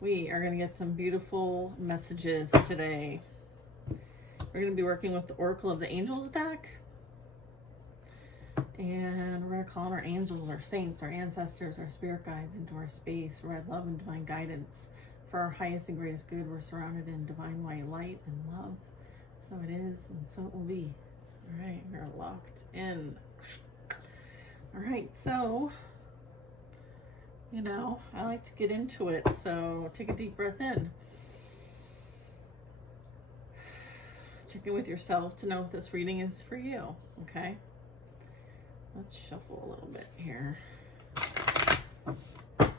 We are going to get some beautiful messages today. We're going to be working with the Oracle of the Angels deck. And we're going to call on our angels, our saints, our ancestors, our spirit guides into our space. Red love and divine guidance for our highest and greatest good. We're surrounded in divine white light and love. So it is, and so it will be. All right, we're locked in. All right, so, you know, I like to get into it. So take a deep breath in. Check in with yourself to know if this reading is for you, okay? Let's shuffle a little bit here. Okay.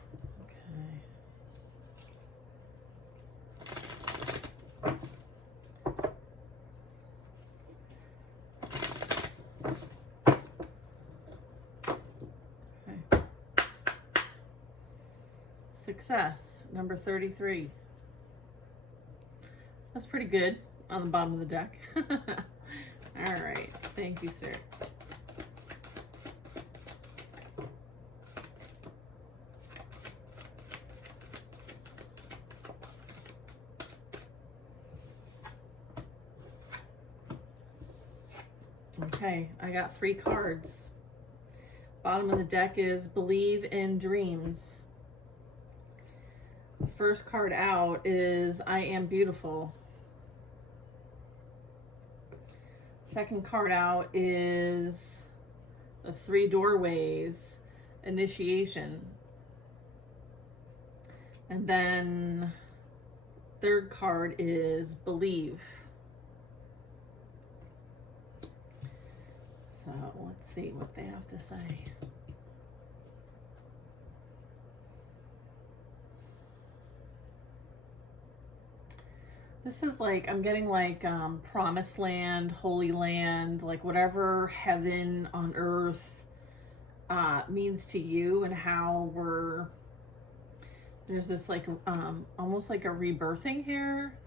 'Success, number 33. That's pretty good on the bottom of the deck. All right, thank you, sir. Okay, I got 3 cards. Bottom of the deck is Believe in Dreams. The first card out is I Am Beautiful. Second card out is the 3 Doorways, Initiation. And then third card is Believe. So let's see what they have to say. This is like, I'm getting like promised land, holy land, like whatever heaven on earth means to you, and how there's this like almost like a rebirthing here.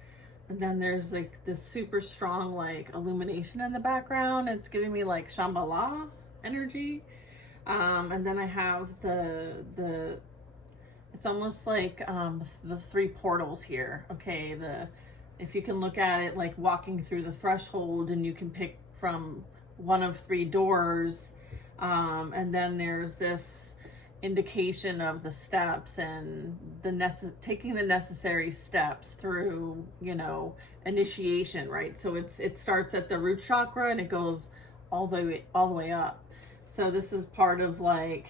And then there's like this super strong like illumination in the background. It's giving me like Shambhala energy. And then I have it's almost like the 3 portals here. Okay, if you can look at it like walking through the threshold, and you can pick from one of 3 doors. And then there's this indication of the steps and taking the necessary steps through, you know, initiation, right? So it starts at the root chakra and it goes all the way up. So this is part of like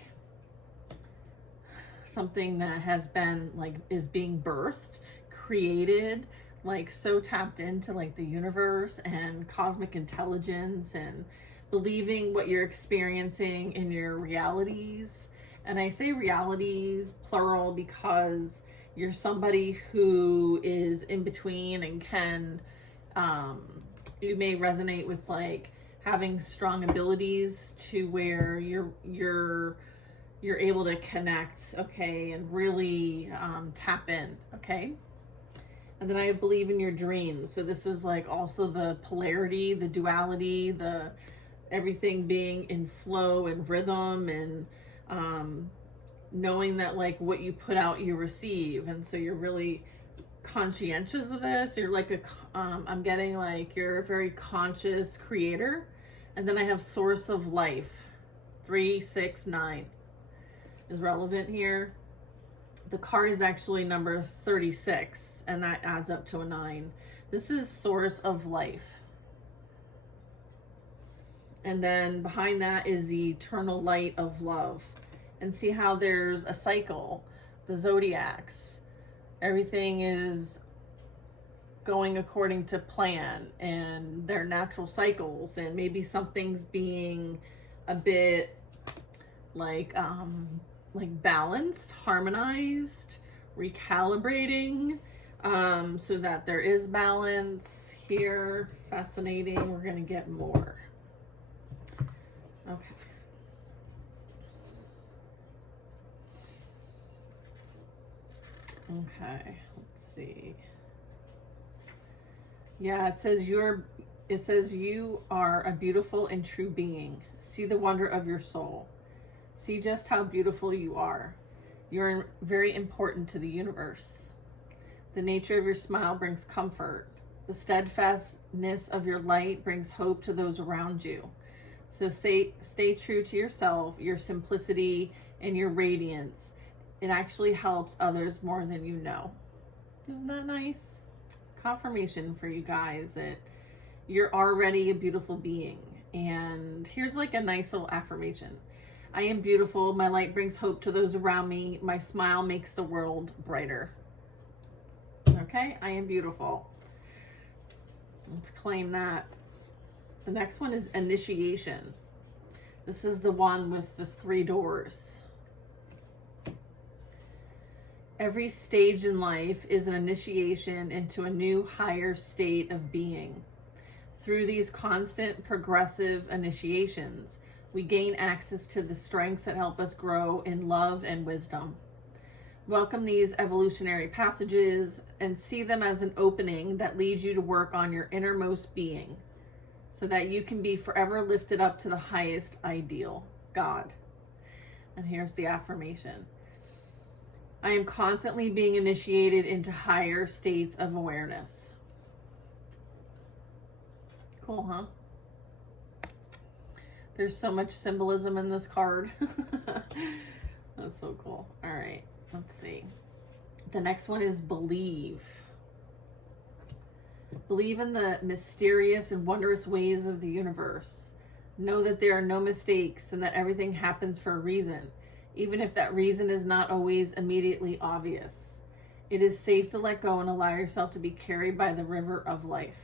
something that has been like is being birthed, created, like so tapped into like the universe and cosmic intelligence, and believing what you're experiencing in your realities. And I say realities plural because you're somebody who is in between and can, you may resonate with like having strong abilities to where you're able to connect, okay, and really tap in, okay? And then I believe in your dreams. So this is like also the polarity, the duality, the everything being in flow and rhythm, and knowing that like what you put out you receive. And so you're really conscientious of this. You're like I'm getting like you're a very conscious creator. And then I have source of life. 3, 6, 9 is relevant here. The card is actually number 36, and that adds up to a 9. This is source of life. And then behind that is the eternal light of love. And see how there's a cycle, the zodiacs. Everything is going according to plan and their natural cycles, and maybe something's being a bit like balanced, harmonized, recalibrating, so that there is balance here. Fascinating. We're gonna get more. Okay. Okay, let's see. Yeah, it says you are a beautiful and true being. See the wonder of your soul. See just how beautiful you are. You're very important to the universe. The nature of your smile brings comfort. The steadfastness of your light brings hope to those around you. So stay true to yourself, your simplicity, and your radiance. It actually helps others more than you know. Isn't that nice? Confirmation for you guys that you're already a beautiful being. And here's like a nice little affirmation. I am beautiful. My light brings hope to those around me. My smile makes the world brighter. Okay, I am beautiful. Let's claim that. The next one is initiation. This is the one with the 3 doors. Every stage in life is an initiation into a new, higher state of being. Through these constant, progressive initiations, we gain access to the strengths that help us grow in love and wisdom. Welcome these evolutionary passages and see them as an opening that leads you to work on your innermost being so that you can be forever lifted up to the highest ideal, God. And here's the affirmation. I am constantly being initiated into higher states of awareness. Cool, huh? There's so much symbolism in this card. That's so cool. All right, let's see. The next one is believe. Believe in the mysterious and wondrous ways of the universe. Know that there are no mistakes and that everything happens for a reason, even if that reason is not always immediately obvious. It is safe to let go and allow yourself to be carried by the river of life.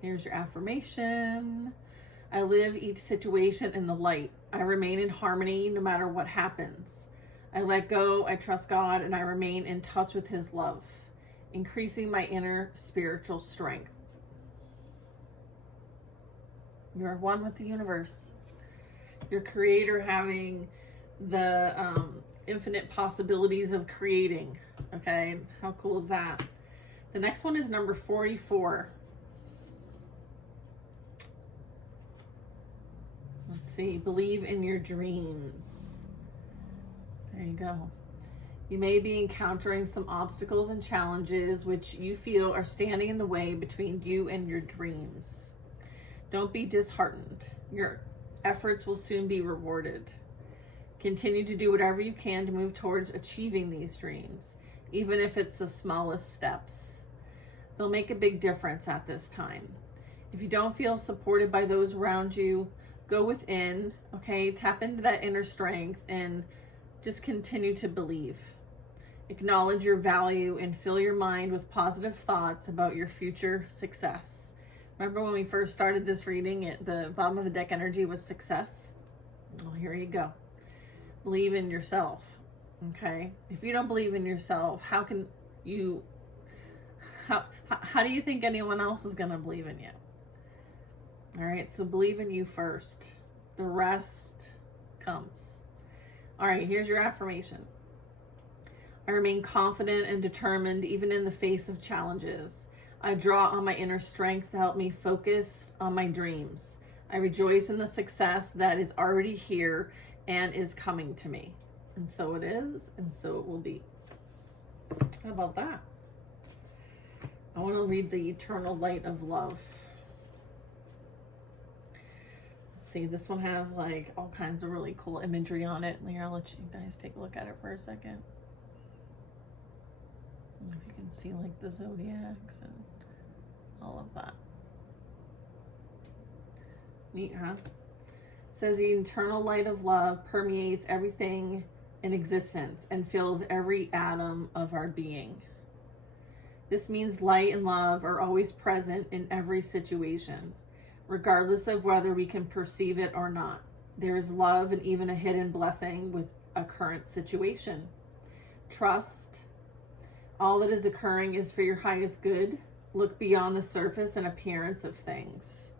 Here's your affirmation. I live each situation in the light. I remain in harmony no matter what happens. I let go, I trust God, and I remain in touch with His love, increasing my inner spiritual strength. You are one with the universe. Your creator having the infinite possibilities of creating. Okay, how cool is that? The next one is number 44. Let's see, believe in your dreams. There you go. You may be encountering some obstacles and challenges which you feel are standing in the way between you and your dreams. Don't be disheartened. Your efforts will soon be rewarded. Continue to do whatever you can to move towards achieving these dreams, even if it's the smallest steps. They'll make a big difference at this time. If you don't feel supported by those around you, go within, okay? Tap into that inner strength and just continue to believe. Acknowledge your value and fill your mind with positive thoughts about your future success. Remember when we first started this reading, at the bottom of the deck energy was success? Well, here you go. Believe in yourself, okay? If you don't believe in yourself, how do you think anyone else is going to believe in you? All right, so believe in you first. The rest comes. All right, here's your affirmation. I remain confident and determined even in the face of challenges. I draw on my inner strength to help me focus on my dreams. I rejoice in the success that is already here and is coming to me. And so it is, and so it will be. How about that? I want to read the eternal light of love. See, this one has like all kinds of really cool imagery on it. Here, I'll let you guys take a look at it for a second. If you can see like the zodiacs and all of that. Neat, huh? It says the eternal light of love permeates everything in existence and fills every atom of our being. This means light and love are always present in every situation, regardless of whether we can perceive it or not. There is love and even a hidden blessing with a current situation. Trust. All that is occurring is for your highest good. Look beyond the surface and appearance of things.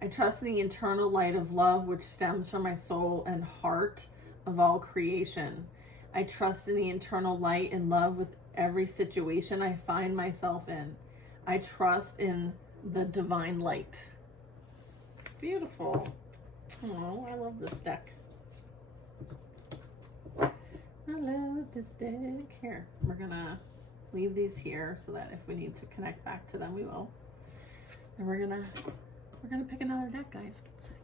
I trust in the eternal light of love which stems from my soul and heart of all creation. I trust in the eternal light and love with every situation I find myself in. I trust in the divine light. Beautiful. Oh, I love this deck. I love this deck here. We're gonna leave these here so that if we need to connect back to them, we will. And we're gonna pick another deck, guys. 1 sec.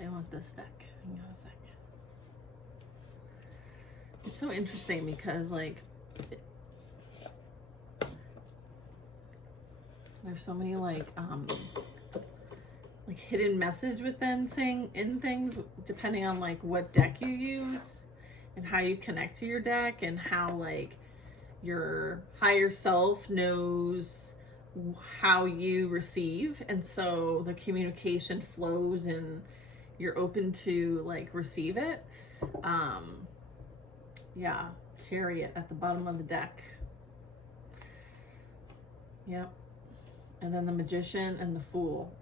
I want this deck. Hang on a second. It's so interesting because like there's so many like hidden message within things depending on like what deck you use and how you connect to your deck and how like your higher self knows how you receive, and so the communication flows and you're open to like receive it. Yeah, Chariot at the bottom of the deck. Yep. And then the Magician and the Fool.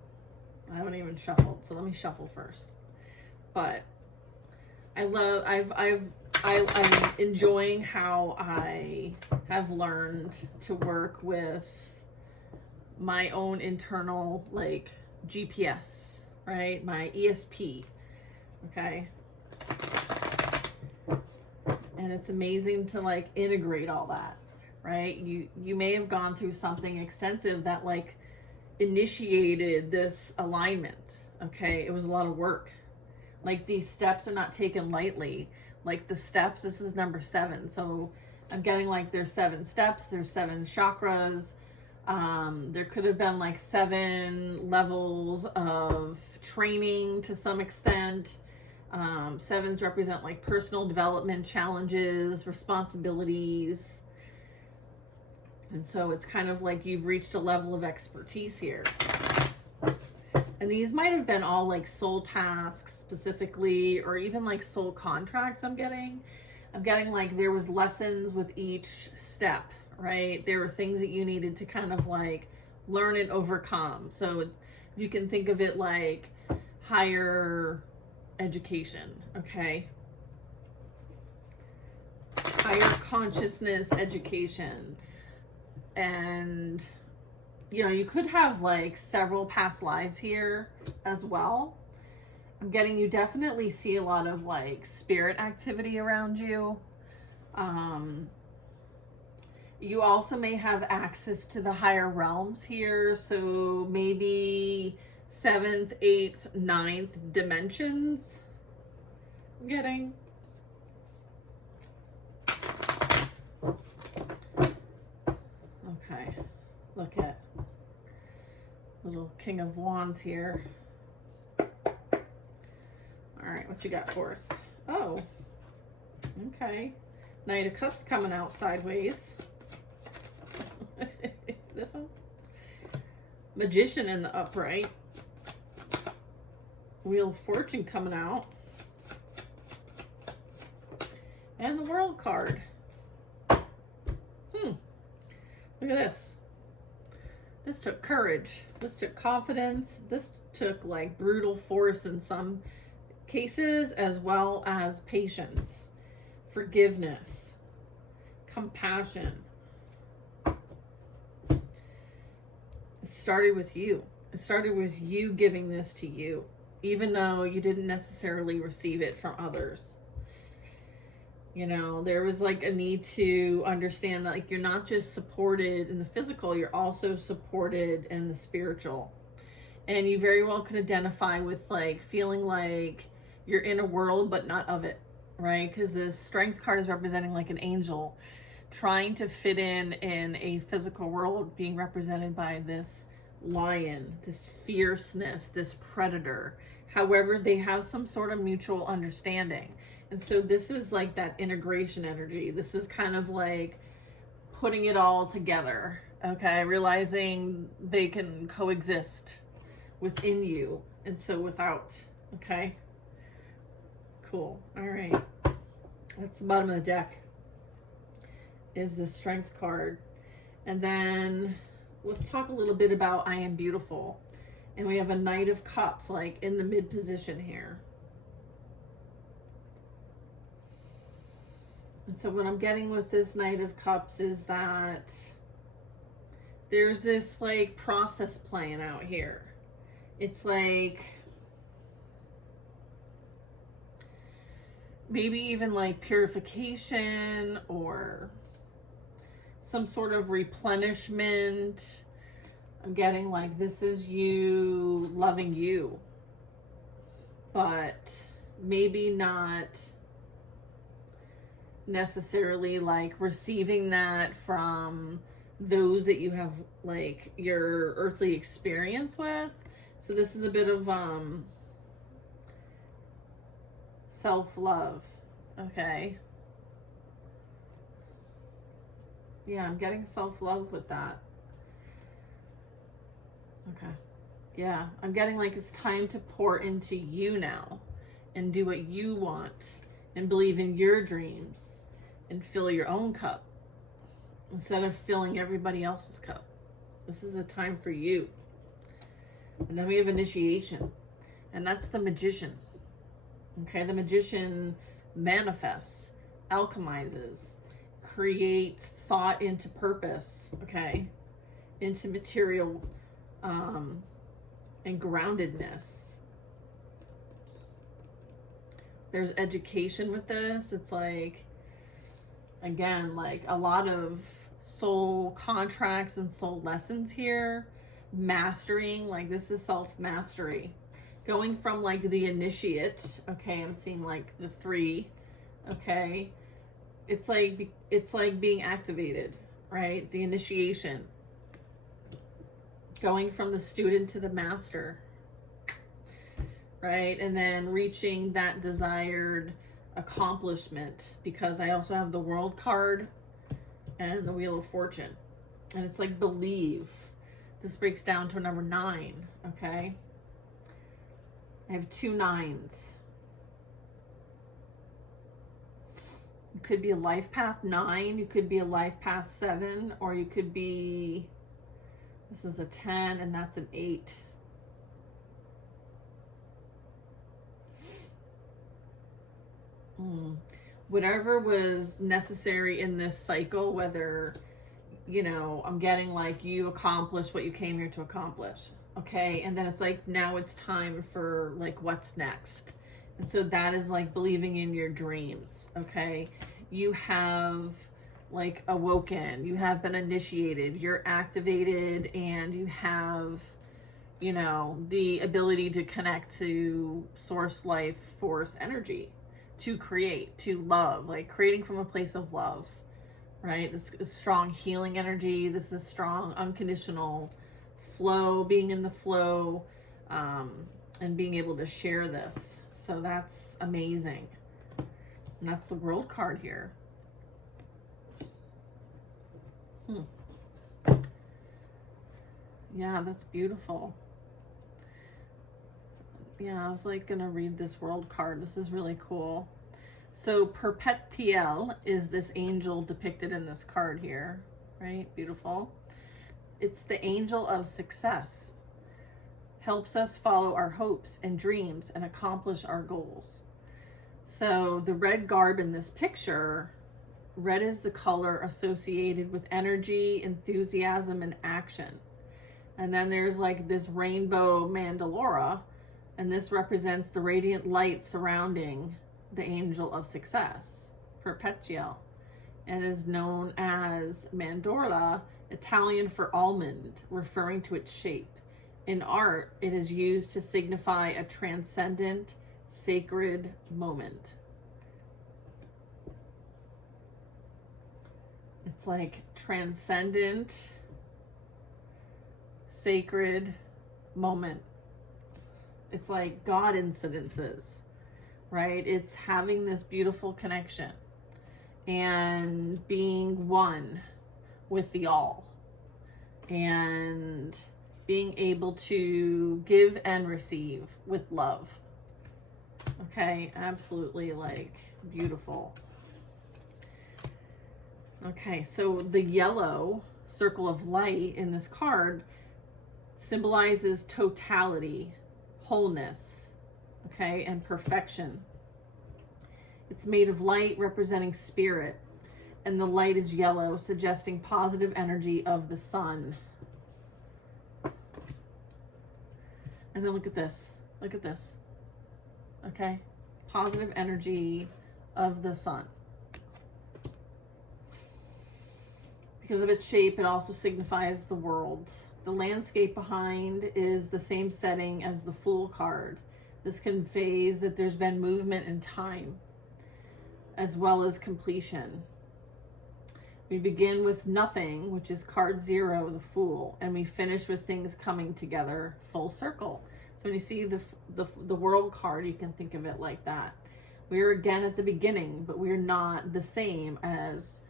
I haven't even shuffled, so let me shuffle first. But I'm enjoying how I have learned to work with my own internal like GPS, right? My ESP. Okay. And it's amazing to like integrate all that, right? You may have gone through something extensive that like initiated this alignment. Okay, it was a lot of work. Like these steps are not taken lightly. Like the steps, this is number 7. So I'm getting like there's 7 steps, there's 7 chakras. There could have been like 7 levels of training to some extent. 7s represent like personal development challenges, responsibilities. And so it's kind of like you've reached a level of expertise here. And these might have been all like soul tasks specifically, or even like soul contracts I'm getting. I'm getting like there was lessons with each step, right? There were things that you needed to kind of like learn and overcome. So you can think of it like higher education, okay? Higher consciousness education. And you know, you could have like several past lives here as well. I'm getting you definitely see a lot of like spirit activity around you. You also may have access to the higher realms here. So maybe 7th, 8th, 9th dimensions. I'm getting. Okay, look at little King of Wands here. All right, what you got for us? Oh, okay. Knight of Cups coming out sideways. This one. Magician in the upright. Wheel of Fortune coming out. And the World card. Look at this. This took courage. This took confidence. This took like brutal force in some cases, as well as patience, forgiveness, compassion. It started with you. It started with you giving this to you, even though you didn't necessarily receive it from others. You know, there was like a need to understand that like you're not just supported in the physical, you're also supported in the spiritual. And you very well could identify with like feeling like you're in a world but not of it, right? Because this Strength card is representing like an angel trying to fit in a physical world, being represented by this lion, this fierceness, this predator. However, they have some sort of mutual understanding. And so this is like that integration energy. This is kind of like putting it all together, okay? Realizing they can coexist within you and so without, okay? Cool, all right. That's the bottom of the deck, is the Strength card. And then let's talk a little bit about I Am Beautiful. And we have a Knight of Cups like in the mid position here. And so what I'm getting with this Knight of Cups is that there's this like process playing out here. It's like maybe even like purification or some sort of replenishment. I'm getting like this is you loving you, but maybe not necessarily like receiving that from those that you have like your earthly experience with. So this is a bit of self-love. Okay. Yeah, I'm getting self-love with that. Okay. Yeah, I'm getting like it's time to pour into you now and do what you want and believe in your dreams and fill your own cup instead of filling everybody else's cup. This is a time for you. And then we have initiation, and that's the magician. Okay, the magician manifests, alchemizes, creates thought into purpose, okay, into material and groundedness. There's education with this. It's like, again, like a lot of soul contracts and soul lessons here. Mastering, like this is self-mastery. Going from like the initiate, okay, I'm seeing like the 3, okay. It's like being activated, right? The initiation. Going from the student to the master, right? And then reaching that desired accomplishment, because I also have the World card and the Wheel of Fortune. And it's like believe. This breaks down to number 9, okay? I have 2 9s. You could be a life path 9, you could be a life path 7, or you could be, this is a 10 and that's an 8. Whatever was necessary in this cycle, whether, you know, I'm getting like you accomplished what you came here to accomplish, okay? And then it's like, now it's time for like what's next. And so that is like believing in your dreams, okay? You have like awoken, you have been initiated, you're activated, and you have, you know, the ability to connect to source, life, force, energy, to create, to love, like creating from a place of love, right? This is strong healing energy. This is strong unconditional flow, being in the flow, and being able to share this. So that's amazing. And that's the World card here. Yeah, that's beautiful. Yeah, I was like gonna read this World card. This is really cool. So Perpetuel is this angel depicted in this card here, right? Beautiful. It's the angel of success. Helps us follow our hopes and dreams and accomplish our goals. So the red garb in this picture, red is the color associated with energy, enthusiasm, and action. And then there's like this rainbow mandalora, and this represents the radiant light surrounding the angel of success, Perpetuel, and is known as mandorla, Italian for almond, referring to its shape. In art, it is used to signify a transcendent, sacred moment. It's like transcendent, sacred moment. It's like God incidences, right? It's having this beautiful connection and being one with the all and being able to give and receive with love. Okay, absolutely like beautiful. Okay, so the yellow circle of light in this card symbolizes totality, wholeness, okay, and perfection. It's made of light, representing spirit. And the light is yellow, suggesting positive energy of the sun. And then look at this. Look at this. Okay? Positive energy of the sun. Because of its shape, it also signifies the world. The landscape behind is the same setting as the Fool card. This conveys that there's been movement in time, as well as completion. We begin with nothing, which is card 0, the Fool, and we finish with things coming together, full circle. So when you see the World card, you can think of it like that. We're again at the beginning, but we're not the same as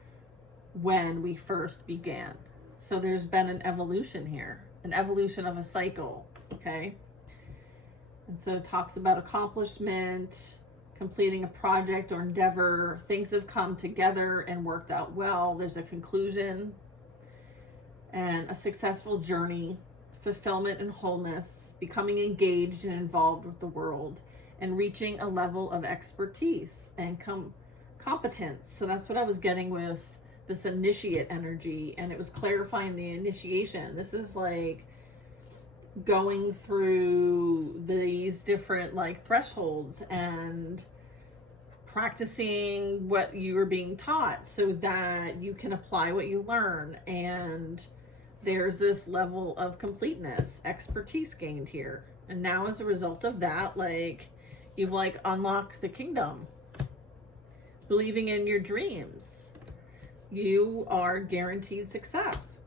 when we first began. So there's been an evolution here, an evolution of a cycle, okay? And so it talks about accomplishment, completing a project or endeavor. Things have come together and worked out well. There's a conclusion and a successful journey, fulfillment and wholeness, becoming engaged and involved with the world, and reaching a level of expertise and competence. So that's what I was getting with this initiate energy, and it was clarifying the initiation. This is like going through these different like thresholds and practicing what you are being taught so that you can apply what you learn, and there's this level of completeness, expertise gained here. And now as a result of that, like you've like unlocked the kingdom, believing in your dreams. You are guaranteed success.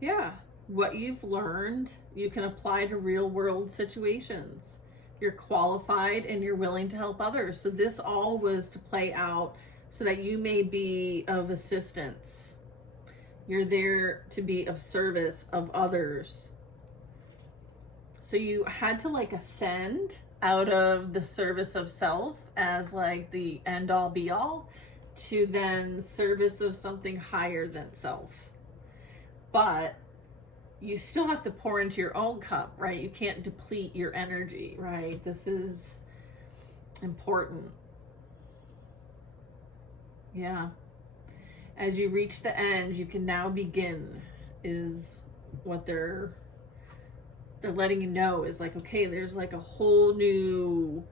Yeah, what you've learned, you can apply to real world situations. You're qualified and you're willing to help others. So this all was to play out so that you may be of assistance. You're there to be of service of others. So you had to like ascend out of the service of self as like the end all be all to then service of something higher than self. But you still have to pour into your own cup, right? You can't deplete your energy, right? This is important. Yeah. As you reach the end, you can now begin, is what they're letting you know, is like, okay, there's like a whole new,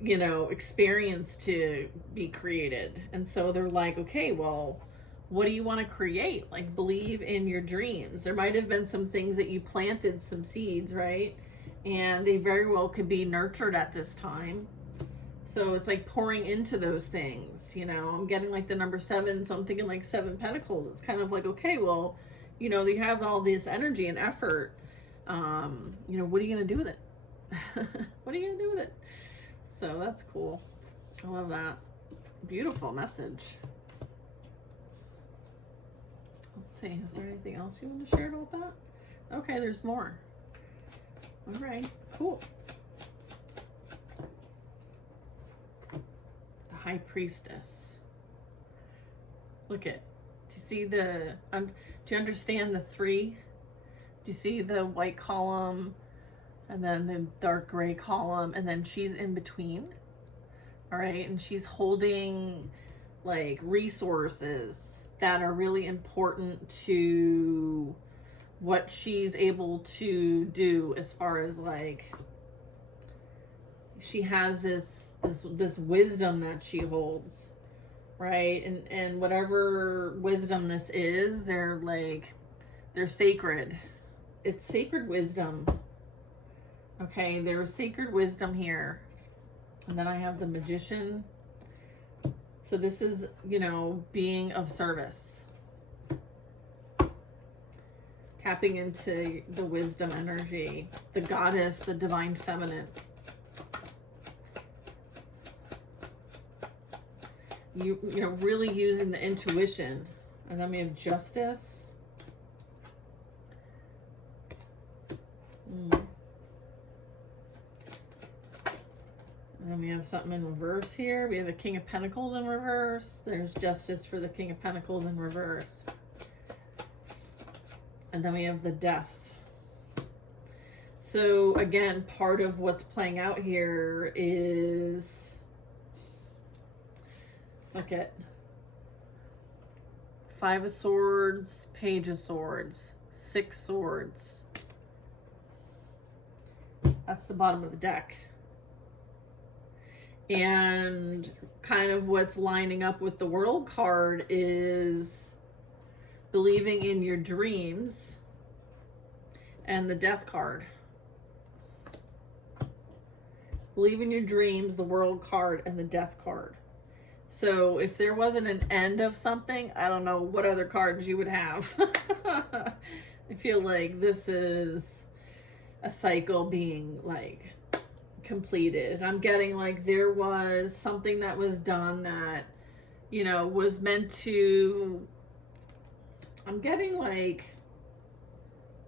you know, experience to be created. And so they're like, okay, well, what do you want to create? Like, believe in your dreams. There might have been some things that you planted, some seeds, right? And they very well could be nurtured at this time. So it's like pouring into those things, you know. I'm getting like the number 7, so I'm thinking like 7 Pentacles. It's kind of like, okay, well, you know, you have all this energy and effort. You know, what are you going to do with it? What are you going to do with it? So that's cool. I love that. Beautiful message. Let's see, is there anything else you want to share about that? Okay, there's more. All right, cool. The High Priestess. Look at, do you see the, do you understand the 3? Do you see the white column and then the dark gray column, and then she's in between? All right, and she's holding like resources that are really important to what she's able to do, as far as like she has this wisdom that she holds, right? And whatever wisdom this is, they're sacred. It's sacred wisdom. Okay, there's sacred wisdom here. And then I have the Magician. So this is, you know, being of service. Tapping into the wisdom energy. The Goddess, the Divine Feminine. You know, really using the intuition. And then we have Justice. And then we have something in reverse here. We have a King of Pentacles in reverse. There's Justice for the King of Pentacles in reverse. And then we have the Death. So again, part of what's playing out here is, look at Five of Swords, Page of Swords, Six Swords. That's the bottom of the deck. And kind of what's lining up with the World card is believing in your dreams and the Death card. Believe in your dreams, the World card, and the Death card. So if there wasn't an end of something, I don't know what other cards you would have. I feel like this is a cycle being like completed. And I'm getting like there was something that was done that, you know, was meant to, I'm getting like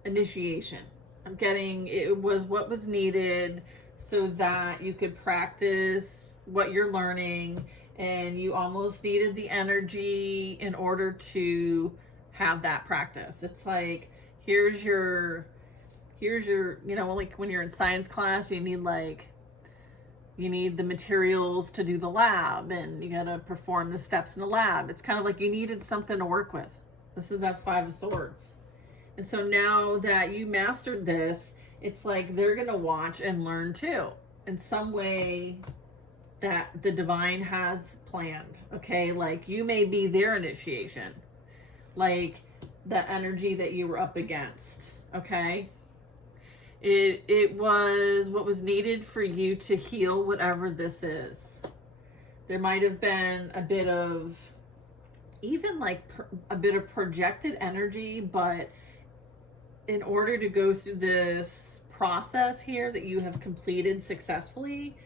initiation. I'm getting it was what was needed so that you could practice what you're learning, and you almost needed the energy in order to have that practice. It's like, here's your, you know, like when you're in science class, you need the materials to do the lab, and you got to perform the steps in the lab. It's kind of like you needed something to work with. This is that Five of Swords. And so now that you mastered this, it's like they're going to watch and learn too, in some way that the divine has planned. Okay. Like you may be their initiation, like the energy that you were up against. Okay. It was what was needed for you to heal whatever this is. There might have been a bit of, even like a bit of projected energy, but in order to go through this process here that you have completed successfully,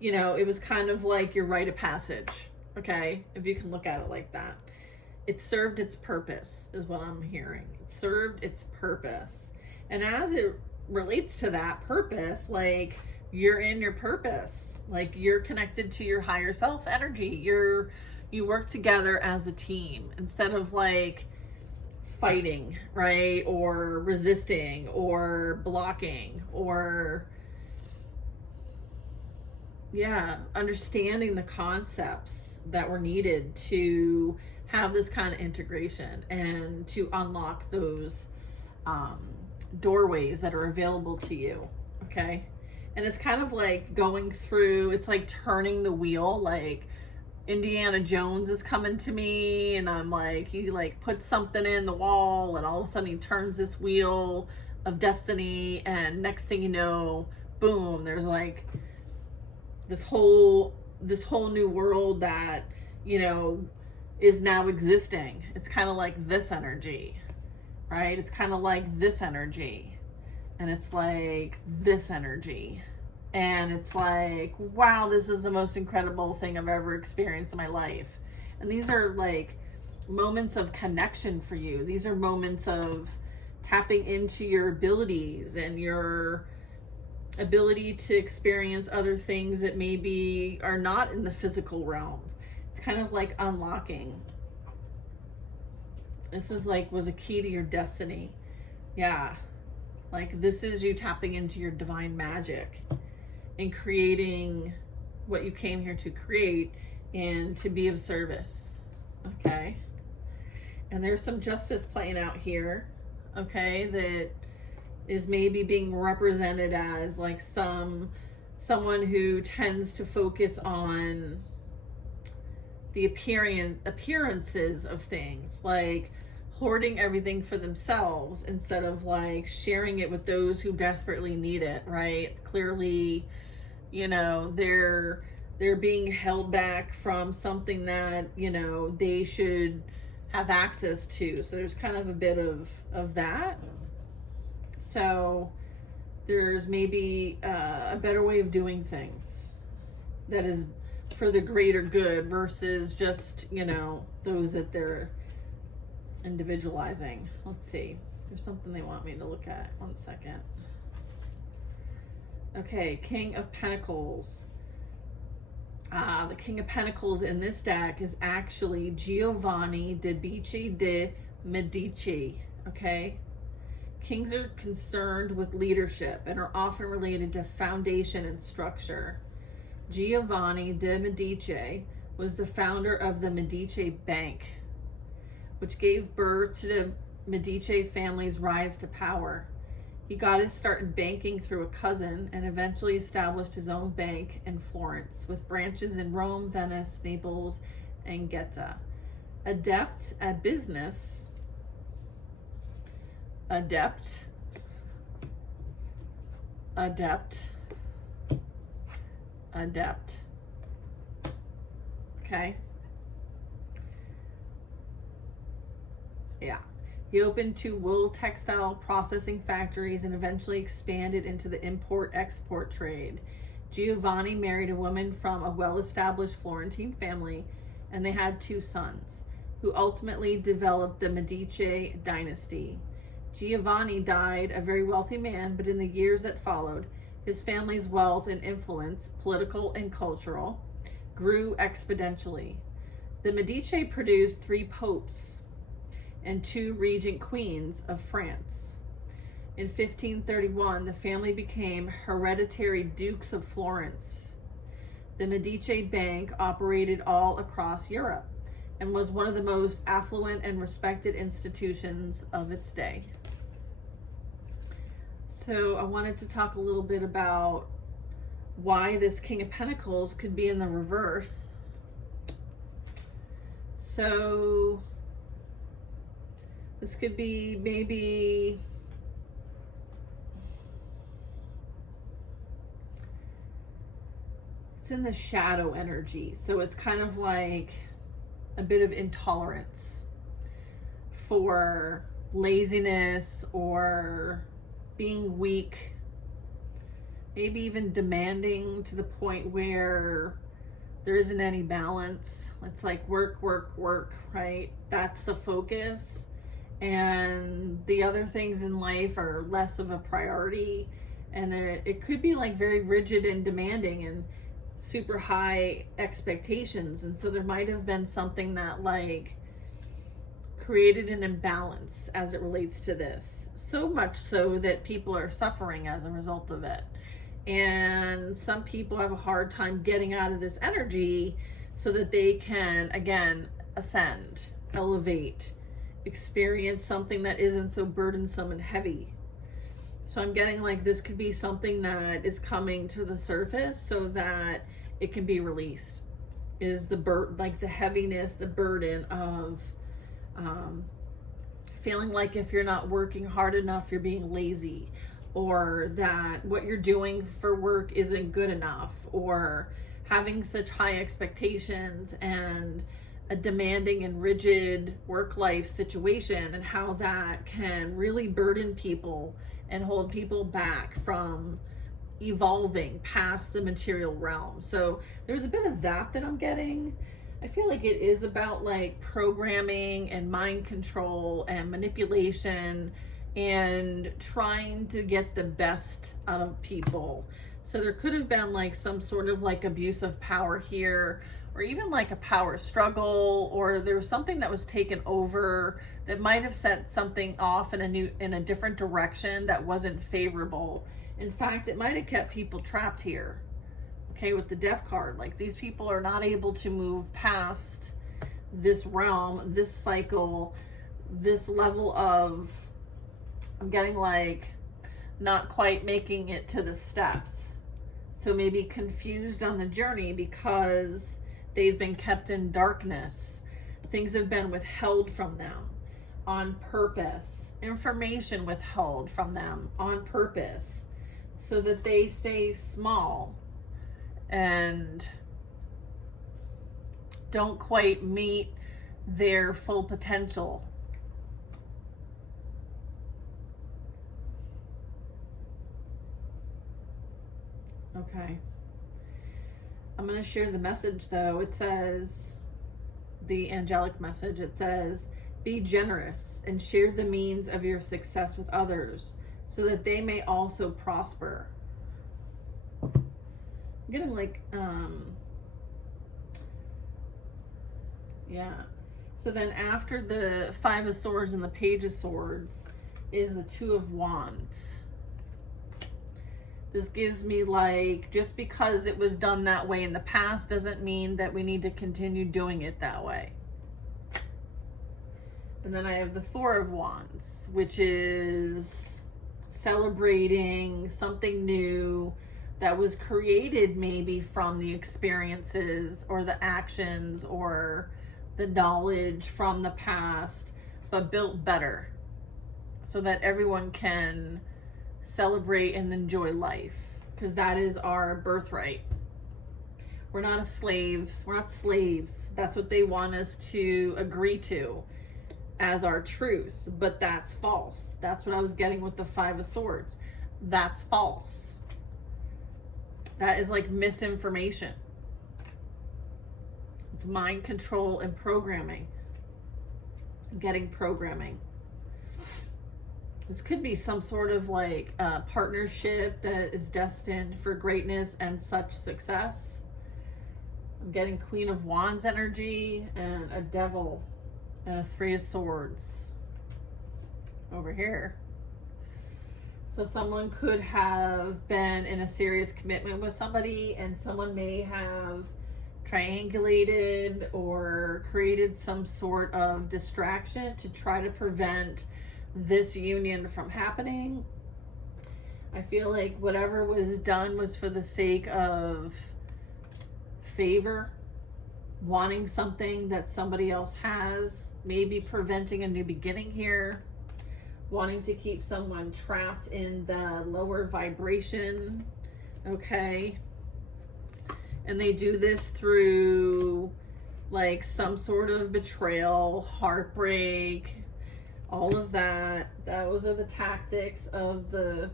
you know, it was kind of like your rite of passage. Okay. If you can look at it like that, it served its purpose is what I'm hearing. It served its purpose. And as it relates to that purpose, like you're in your purpose, like you're connected to your higher self energy. You work together as a team instead of like fighting, right? Or resisting or blocking, or understanding the concepts that were needed to have this kind of integration and to unlock those doorways that are available to you. Okay. And it's kind of like going through, it's like turning the wheel, like Indiana Jones is coming to me, and I'm like, he like puts something in the wall, and all of a sudden he turns this wheel of destiny, and next thing you know, boom, there's like this whole new world that, you know, is now existing. It's kind of like this energy, right? It's kind of like this energy, and it's like this energy. And it's like, wow, this is the most incredible thing I've ever experienced in my life. And these are like moments of connection for you. These are moments of tapping into your abilities and your ability to experience other things that maybe are not in the physical realm. It's kind of like unlocking. This is like, was a key to your destiny. Yeah. Like this is you tapping into your divine magic and creating what you came here to create and to be of service. Okay. And there's some justice playing out here. Okay. That is maybe being represented as like someone who tends to focus on the appearances of things, like hoarding everything for themselves instead of like sharing it with those who desperately need it, right? Clearly, you know, they're being held back from something that, you know, they should have access to. So there's kind of a bit of that. So there's maybe a better way of doing things that is for the greater good versus just, you know, those that they're individualizing. Let's see. There's something they want me to look at. 1 second. Okay, King of Pentacles. The King of Pentacles in this deck is actually Giovanni de Medici. Okay? Kings are concerned with leadership and are often related to foundation and structure. Giovanni de' Medici was the founder of the Medici Bank, which gave birth to the Medici family's rise to power. He got his start in banking through a cousin and eventually established his own bank in Florence, with branches in Rome, Venice, Naples, and Gaeta. Adept at business, adept, okay? Yeah. He opened 2 wool textile processing factories and eventually expanded into the import-export trade. Giovanni married a woman from a well-established Florentine family, and they had 2 sons, who ultimately developed the Medici dynasty. Giovanni died a very wealthy man, but in the years that followed, his family's wealth and influence, political and cultural, grew exponentially. The Medici produced 3 popes and 2 regent queens of France. In 1531, the family became hereditary dukes of Florence. The Medici Bank operated all across Europe and was one of the most affluent and respected institutions of its day. So I wanted to talk a little bit about why this King of Pentacles could be in the reverse. So this could be maybe it's in the shadow energy. So it's kind of like a bit of intolerance for laziness or being weak, maybe even demanding to the point where there isn't any balance. It's like work, work, work, right? That's the focus. And the other things in life are less of a priority. And it could be like very rigid and demanding and super high expectations. And so there might have been something that like created an imbalance as it relates to this. So much so that people are suffering as a result of it. And some people have a hard time getting out of this energy so that they can, again, ascend, elevate, experience something that isn't so burdensome and heavy. So I'm getting like this could be something that is coming to the surface so that it can be released. Is the like the heaviness, the burden of feeling like if you're not working hard enough, you're being lazy, or that what you're doing for work isn't good enough, or having such high expectations and a demanding and rigid work-life situation, and how that can really burden people and hold people back from evolving past the material realm. So there's a bit of that I'm getting. I feel like it is about like programming and mind control and manipulation and trying to get the best out of people. So there could have been like some sort of like abuse of power here, or even like a power struggle, or there was something that was taken over that might have set something off in a different direction that wasn't favorable. In fact, it might have kept people trapped here. Okay, with the Death card, like these people are not able to move past this realm, this cycle, this level of, I'm getting like not quite making it to the steps. So maybe confused on the journey because they've been kept in darkness. Things have been withheld from them on purpose. Information withheld from them on purpose so that they stay small and don't quite meet their full potential. Okay. I'm going to share the message though. It says, the angelic message, it says, be generous and share the means of your success with others so that they may also prosper. I'm getting like, yeah. So then after the 5 of Swords and the Page of Swords, is the Two of Wands. This gives me like, just because it was done that way in the past doesn't mean that we need to continue doing it that way. And then I have the Four of Wands, which is celebrating something new that was created maybe from the experiences or the actions or the knowledge from the past, but built better so that everyone can celebrate and enjoy life, because that is our birthright. We're not slaves. We're not slaves. That's what they want us to agree to as our truth, but that's false. That's what I was getting with the Five of Swords. That's false. That is like misinformation. It's mind control and programming. Getting programming. This could be some sort of like partnership that is destined for greatness and such success. I'm getting Queen of Wands energy and a Devil and a Three of Swords over here. So someone could have been in a serious commitment with somebody, and someone may have triangulated or created some sort of distraction to try to prevent this union from happening. I feel like whatever was done was for the sake of favor, wanting something that somebody else has, maybe preventing a new beginning here, wanting to keep someone trapped in the lower vibration, okay? And they do this through like some sort of betrayal, heartbreak, all of that. Those are the tactics of the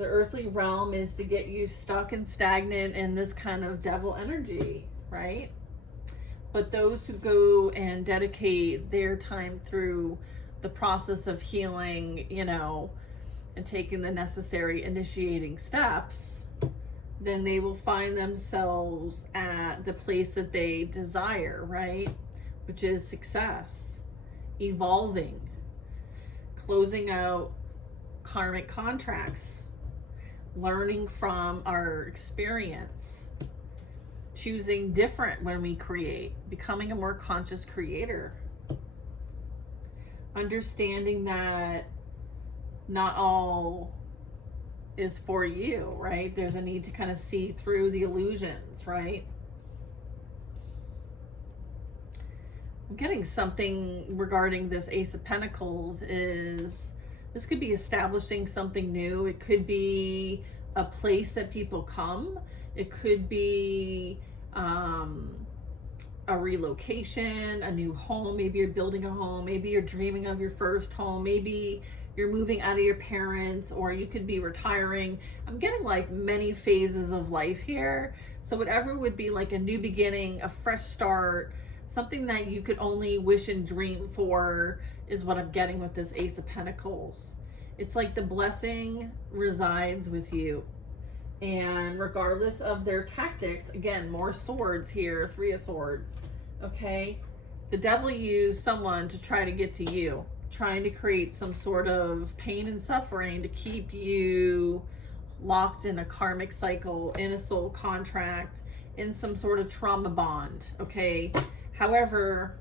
earthly realm, is to get you stuck and stagnant in this kind of devil energy, right? But those who go and dedicate their time through the process of healing, you know, and taking the necessary initiating steps, then they will find themselves at the place that they desire, right? Which is success, evolving, closing out karmic contracts, learning from our experience, choosing different when we create, becoming a more conscious creator, understanding that not all is for you, right? There's a need to kind of see through the illusions, right? I'm getting something regarding this Ace of Pentacles is this could be establishing something new. It could be a place that people come. It could be a relocation, a new home. Maybe you're building a home. Maybe you're dreaming of your first home. Maybe you're moving out of your parents, or you could be retiring. I'm getting like many phases of life here. So whatever would be like a new beginning, a fresh start, something that you could only wish and dream for is what I'm getting with this Ace of Pentacles. It's like the blessing resides with you. And regardless of their tactics, again, more swords here, Three of Swords, okay? The devil used someone to try to get to you, trying to create some sort of pain and suffering to keep you locked in a karmic cycle, in a soul contract, in some sort of trauma bond, okay? However,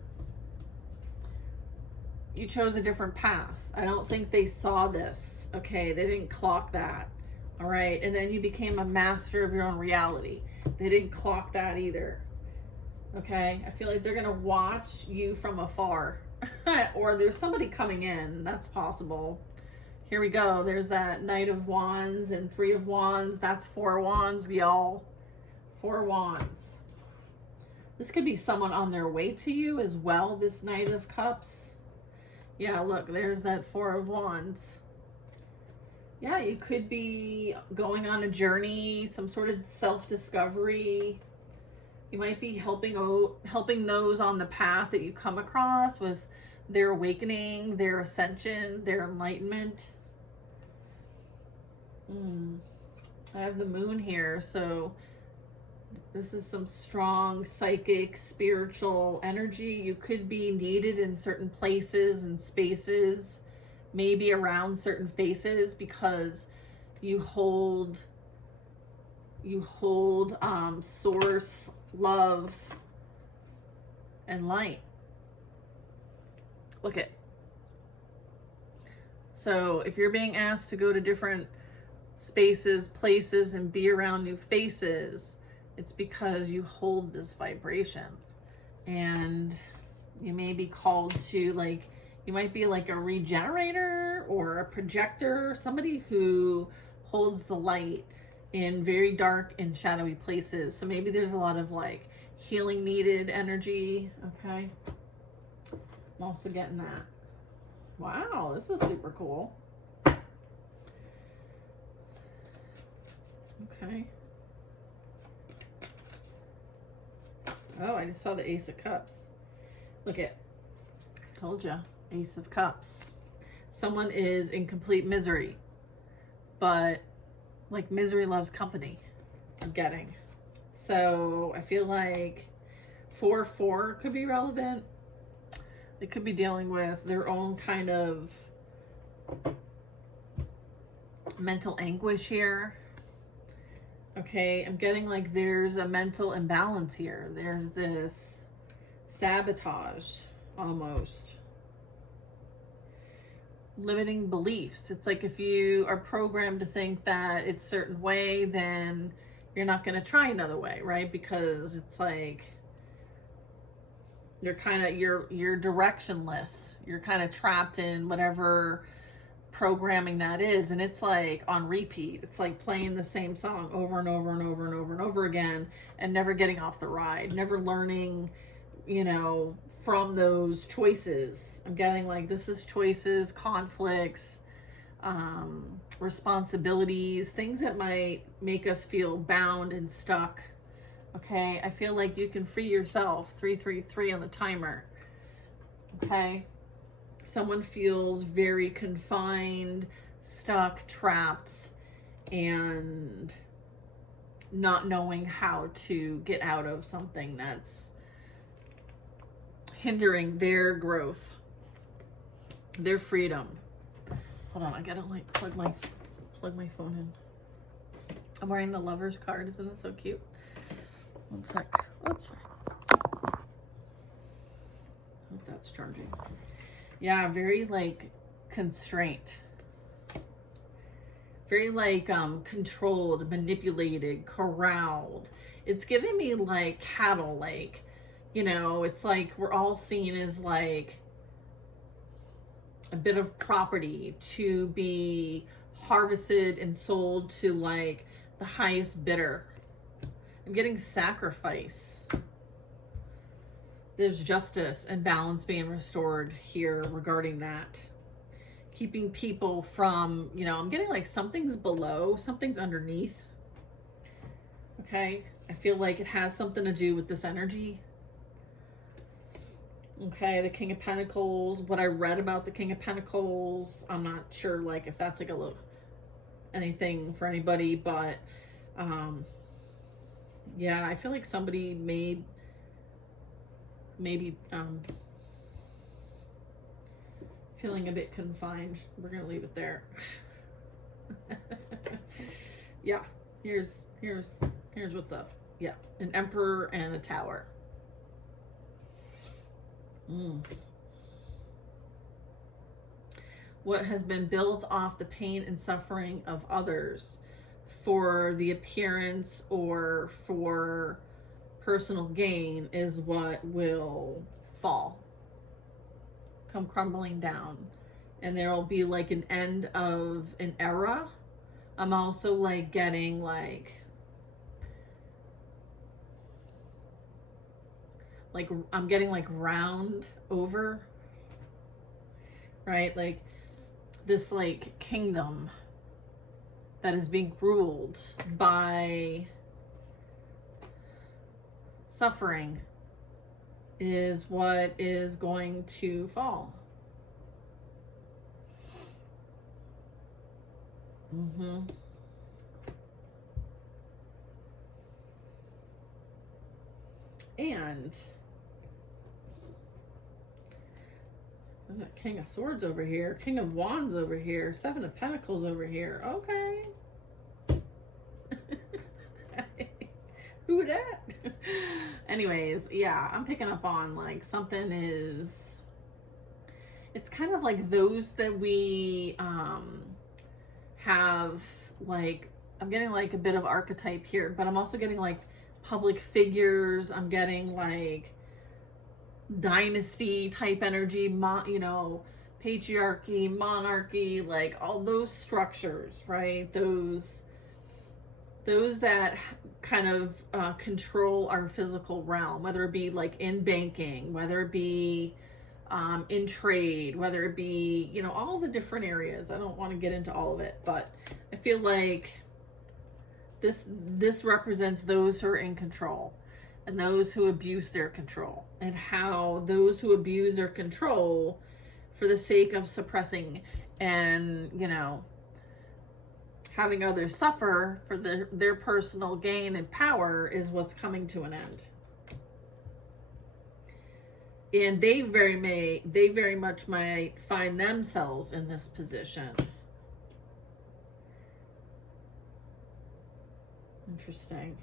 you chose a different path. I don't think they saw this, okay? They didn't clock that, all right? And then you became a master of your own reality. They didn't clock that either, okay? I feel like they're gonna watch you from afar. Or there's somebody coming in, that's possible. Here we go, there's that Knight of Wands and Three of Wands. That's Four Wands, y'all. Four Wands. This could be someone on their way to you as well, this Knight of Cups. Yeah, look, there's that Four of Wands. Yeah, you could be going on a journey, some sort of self-discovery. You might be helping those on the path that you come across with their awakening, their ascension, their enlightenment. I have the Moon here, so this is some strong psychic, spiritual energy. You could be needed in certain places and spaces, maybe around certain faces because you hold source, love, and light. Look at. So if you're being asked to go to different spaces, places, and be around new faces, it's because you hold this vibration. And you may be called to, like, you might be like a regenerator or a projector, somebody who holds the light in very dark and shadowy places. So maybe there's a lot of like healing needed energy. Okay. I'm also getting that. Wow, this is super cool. Okay. Oh, I just saw the Ace of Cups. Look at, told ya, Ace of Cups. Someone is in complete misery, but like misery loves company, I'm getting. So I feel like 4-4 could be relevant. They could be dealing with their own kind of mental anguish here. Okay, I'm getting like there's a mental imbalance here. There's this sabotage almost. Limiting beliefs. It's like if you are programmed to think that it's a certain way, then you're not going to try another way, right? Because it's like you're kind of you're directionless. You're kind of trapped in whatever programming that is, and it's like on repeat. It's like playing the same song over and over and over and over and over again, and never getting off the ride, never learning, you know, from those choices. I'm getting like this is choices, conflicts, responsibilities, things that might make us feel bound and stuck. Okay, I feel like you can free yourself. 333 on the timer. Okay, someone feels very confined, stuck, trapped, and not knowing how to get out of something that's hindering their growth, their freedom. Hold on, I gotta like plug my phone in. I'm wearing the Lover's card. Isn't it so cute? One sec. Oops. Hope that's charging. Yeah, very like constraint. Very like controlled, manipulated, corralled. It's giving me like cattle, like, you know, it's like we're all seen as like a bit of property to be harvested and sold to like the highest bidder. I'm getting sacrifice. There's justice and balance being restored here regarding that. Keeping people from, you know, I'm getting like something's below, something's underneath. Okay. I feel like it has something to do with this energy. Okay, the King of Pentacles. What I read about the King of Pentacles, I'm not sure like if that's like a little anything for anybody, but yeah, I feel like somebody maybe feeling a bit confined. We're gonna leave it there. Yeah, here's what's up. Yeah, an Emperor and a Tower. What has been built off the pain and suffering of others for the appearance or for personal gain is what will fall, come crumbling down, and there will be like an end of an era. I'm also like getting like I'm getting like round over, right? Like this like kingdom that is being ruled by suffering is what is going to fall. And I've got King of Swords over here, King of Wands over here, Seven of Pentacles over here. Okay. Who that? Anyways, yeah, I'm picking up on like something is, it's kind of like those that we have, like, I'm getting like a bit of archetype here, but I'm also getting like public figures. I'm getting like dynasty type energy, you know, patriarchy, monarchy, like all those structures, right? Those that kind of control our physical realm, whether it be like in banking, whether it be in trade, whether it be, you know, all the different areas. I don't want to get into all of it, but I feel like this represents those who are in control and those who abuse their control, and how those who abuse their control for the sake of suppressing and, you know, having others suffer for their personal gain and power is what's coming to an end. And they very much might find themselves in this position. Interesting.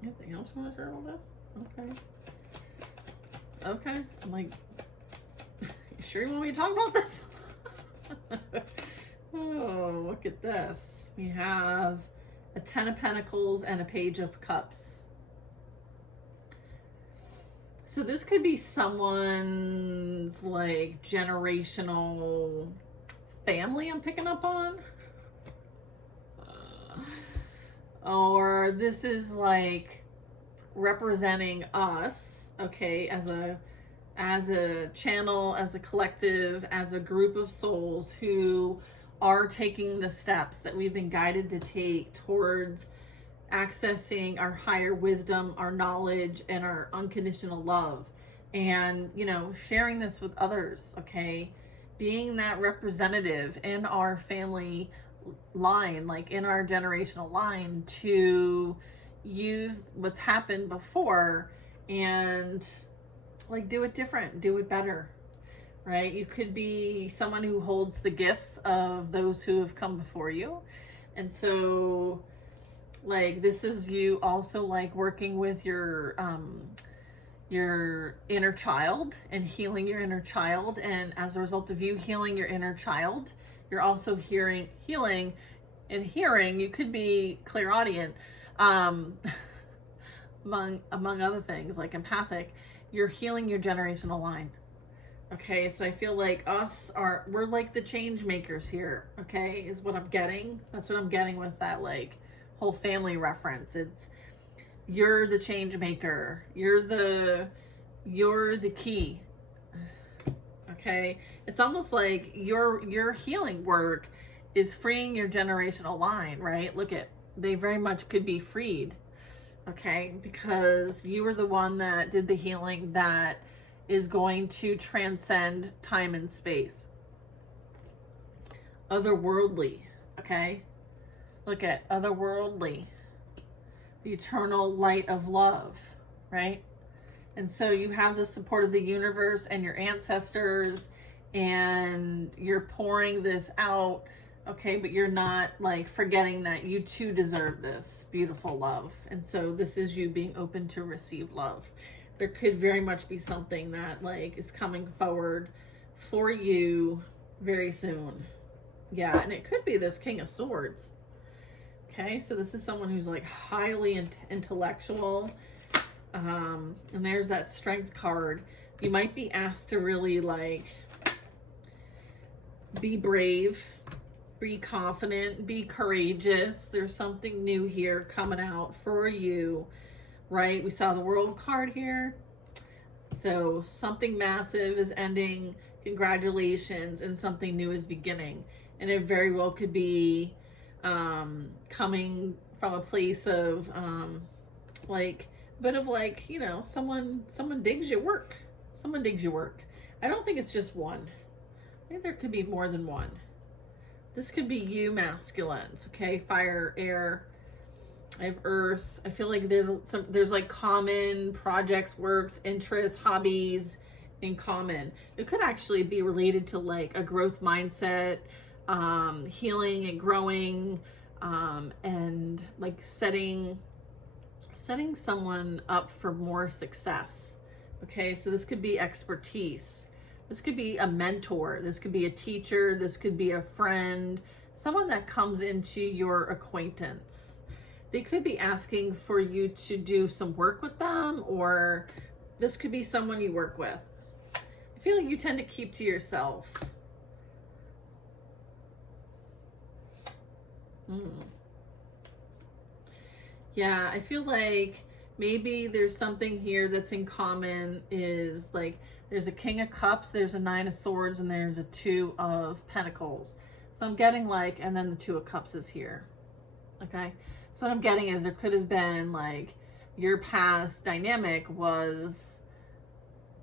Anything else you want to share about this? Okay. I'm like, you sure you want me to talk about this? Oh, look at this. We have a Ten of Pentacles and a Page of Cups. So this could be someone's like generational family I'm picking up on. Or this is like representing us, okay, as a channel, as a collective, as a group of souls who are taking the steps that we've been guided to take towards accessing our higher wisdom, our knowledge, and our unconditional love. And, you know, sharing this with others, okay? Being that representative in our family line, like in our generational line, to use what's happened before and like do it different, do it better, right? You could be someone who holds the gifts of those who have come before you. And so like this is you also like working with your inner child and healing your inner child. And as a result of you healing your inner child, you're also healing, you could be clairaudient, among other things, like empathic. You're healing your generational line. Okay, so I feel like we're like the change makers here, okay, is what I'm getting. That's what I'm getting with that like whole family reference. It's, you're the change maker. You're the key. Okay, it's almost like your healing work is freeing your generational line, right? Look at, they very much could be freed, okay, because you were the one that did the healing that is going to transcend time and space. Otherworldly, okay? Look at otherworldly, the eternal light of love, right? And so you have the support of the universe and your ancestors, and you're pouring this out, okay? But you're not like forgetting that you too deserve this beautiful love. And so this is you being open to receive love. There could very much be something that like is coming forward for you very soon. Yeah, and it could be this King of Swords. Okay, so this is someone who's like highly intellectual. And there's that Strength card. You might be asked to really like be brave, be confident, be courageous. There's something new here coming out for you, right? We saw the World card here. So something massive is ending. Congratulations. And something new is beginning. And it very well could be coming from a place of like a bit of like, you know, someone digs your work. Someone digs your work. I don't think it's just one. I think there could be more than one. This could be you masculines, okay? Fire, air. I have earth. I feel like there's like common projects, works, interests, hobbies, in common. It could actually be related to like a growth mindset, healing and growing, and like setting someone up for more success. Okay, so this could be expertise. This could be a mentor. This could be a teacher. This could be a friend, someone that comes into your acquaintance. They could be asking for you to do some work with them, or this could be someone you work with. I feel like you tend to keep to yourself. Yeah, I feel like maybe there's something here that's in common, is like there's a King of Cups, there's a Nine of Swords, and there's a Two of Pentacles. So I'm getting like, and then the Two of Cups is here. Okay. So what I'm getting is there could have been like your past dynamic was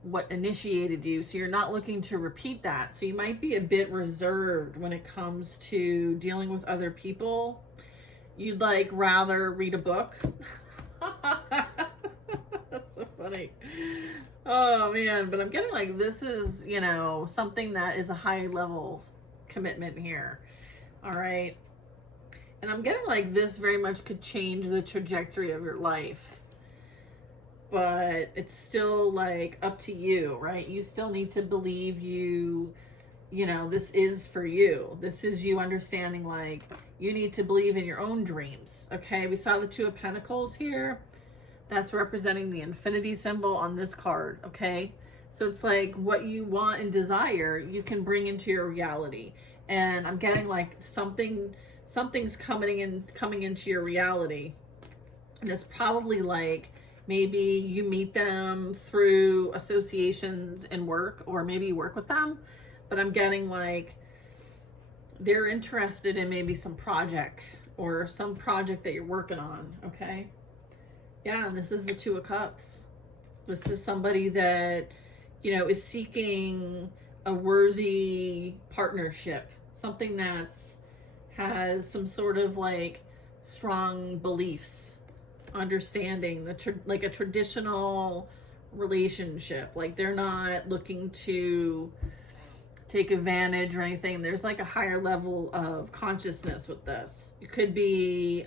what initiated you. So you're not looking to repeat that. So you might be a bit reserved when it comes to dealing with other people. You'd like rather read a book. That's so funny. Oh man, but I'm getting like this is, you know, something that is a high level commitment here. All right. And I'm getting like this very much could change the trajectory of your life. But it's still like up to you, right? You still need to believe you know, this is for you. This is you understanding like you need to believe in your own dreams. Okay, we saw the Two of Pentacles here. That's representing the infinity symbol on this card. Okay, so it's like what you want and desire, you can bring into your reality. And I'm getting like something's coming into your reality, and it's probably like maybe you meet them through associations and work, or maybe you work with them. But I'm getting like they're interested in maybe some project or some project that you're working on. Okay. Yeah. And this is the Two of Cups. This is somebody that, you know, is seeking a worthy partnership, something that's has some sort of like strong beliefs, understanding like a traditional relationship. Like they're not looking to take advantage or anything. There's like a higher level of consciousness with this. It could be